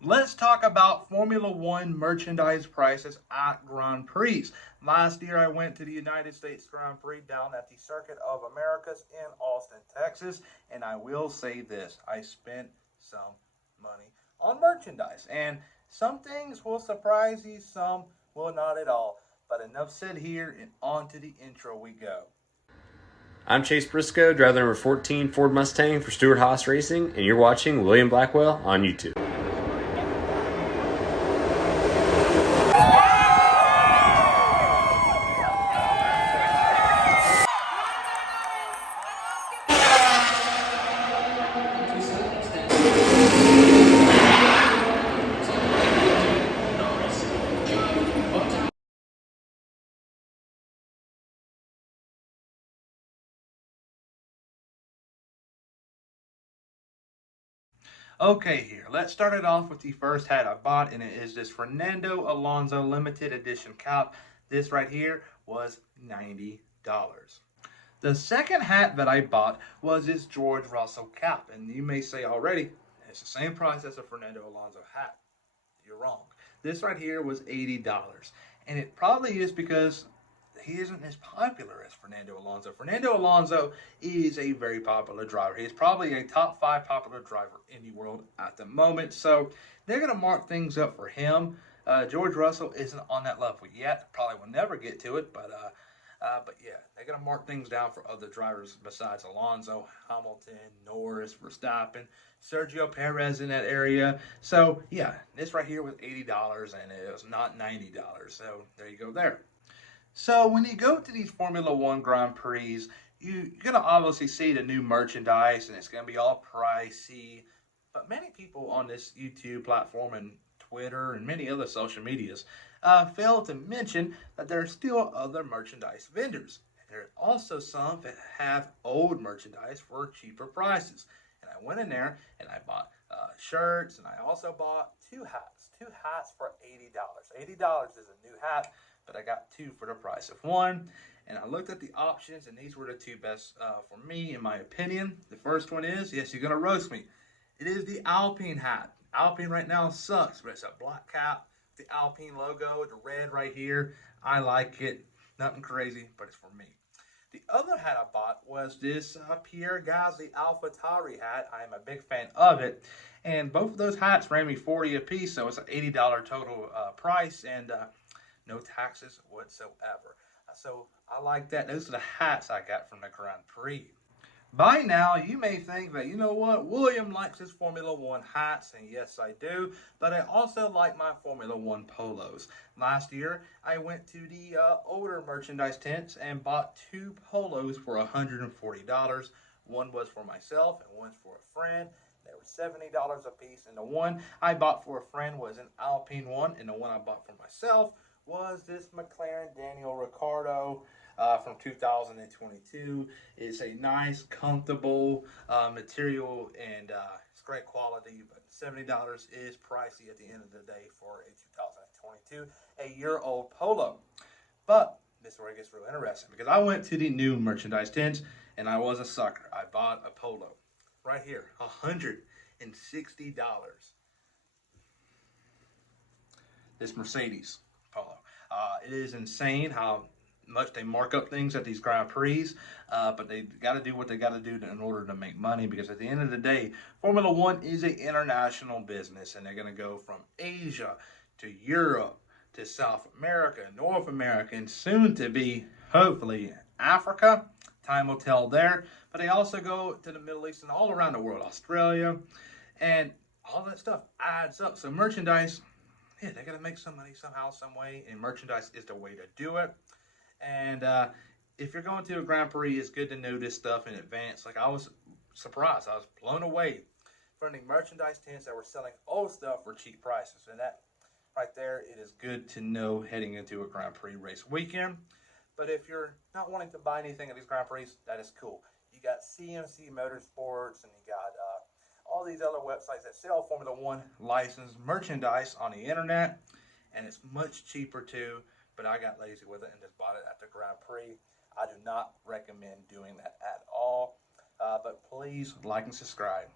Let's talk about Formula One merchandise prices at Grand Prix. Last year, I went to the United States Grand Prix down at the Circuit of Americas in Austin, Texas, and I will say this: I spent some money on merchandise, and some things will surprise you, some will not at all. But enough said here, and on to the intro we go. I'm Chase Briscoe, driver number 14 Ford Mustang for Stewart Haas Racing, and you're watching William Blackwell on YouTube. Okay, here. Let's start it off with the first hat I bought, and it is this Fernando Alonso limited edition cap. This right here was $90. The second hat that I bought was this George Russell cap, and you may say already, it's the same price as a Fernando Alonso hat. You're wrong. This right here was $80, and it probably is because he isn't as popular as Fernando Alonso. Fernando Alonso is a very popular driver. He is probably a top five popular driver in the world at the moment. So they're going to mark things up for him. George Russell isn't on that level yet. Probably will never get to it, but yeah, they're going to mark things down for other drivers besides Alonso, Hamilton, Norris, Verstappen, Sergio Perez in that area. So yeah, this right here was $80 and it was not $90. So there you go there. So when you go to these Formula One Grand Prix, you're gonna obviously see the new merchandise, and it's gonna be all pricey. But many people on this YouTube platform and Twitter and many other social medias fail to mention that there are still other merchandise vendors. There are also some that have old merchandise for cheaper prices. And I went in there and I bought shirts, and I also bought two hats. Two hats for $80. $80 is a new hat, but I got two for the price of one. And I looked at the options, and these were the two best for me, in my opinion. The first one is, yes, you're going to roast me. It is the Alpine hat. Alpine right now sucks, but it's a black cap, the Alpine logo, the red right here. I like it. Nothing crazy, but it's for me. The other hat I bought was this Pierre Gasly AlphaTauri hat. I am a big fan of it. And both of those hats ran me 40 a piece, so it's an $80 total price, and no taxes whatsoever. So I like that. Those are the hats I got from the Grand Prix. By now, you may think that, you know what, William likes his Formula One hats, and yes, I do, but I also like my Formula One polos. Last year, I went to the older merchandise tents and bought two polos for $140. One was for myself, and one's for a friend. They were $70 a piece, and the one I bought for a friend was an Alpine one, and the one I bought for myself was this McLaren Daniel Ricciardo from 2022. It's a nice, comfortable material, and it's great quality, but $70 is pricey at the end of the day for a 2022, a-year-old polo. But this is where it gets real interesting, because I went to the new merchandise tents, and I was a sucker. I bought a polo right here, $160. This Mercedes polo. It is insane how much they mark up things at these Grand Prix, but they got to do what they got to do in order to make money, because at the end of the day, Formula One is an international business, and they're going to go from Asia to Europe to South America, North America, and soon to be, hopefully, Africa. Time will tell there. But they also go to the Middle East and all around the world, Australia, and all that stuff adds up. So merchandise, yeah, they got to make some money somehow, some way, and merchandise is the way to do it. And if you're going to a Grand Prix, it's good to know this stuff in advance. Like, I was surprised, I was blown away from the merchandise tents that were selling old stuff for cheap prices. And that right there, it is good to know heading into a Grand Prix race weekend. But if you're not wanting to buy anything at these Grand Prix, that is cool. You got CMC Motorsports, and you got all these other websites that sell Formula One licensed merchandise on the internet, and it's much cheaper too. But I got lazy with it and just bought it at the Grand Prix. I do not recommend doing that at all. But please like and subscribe.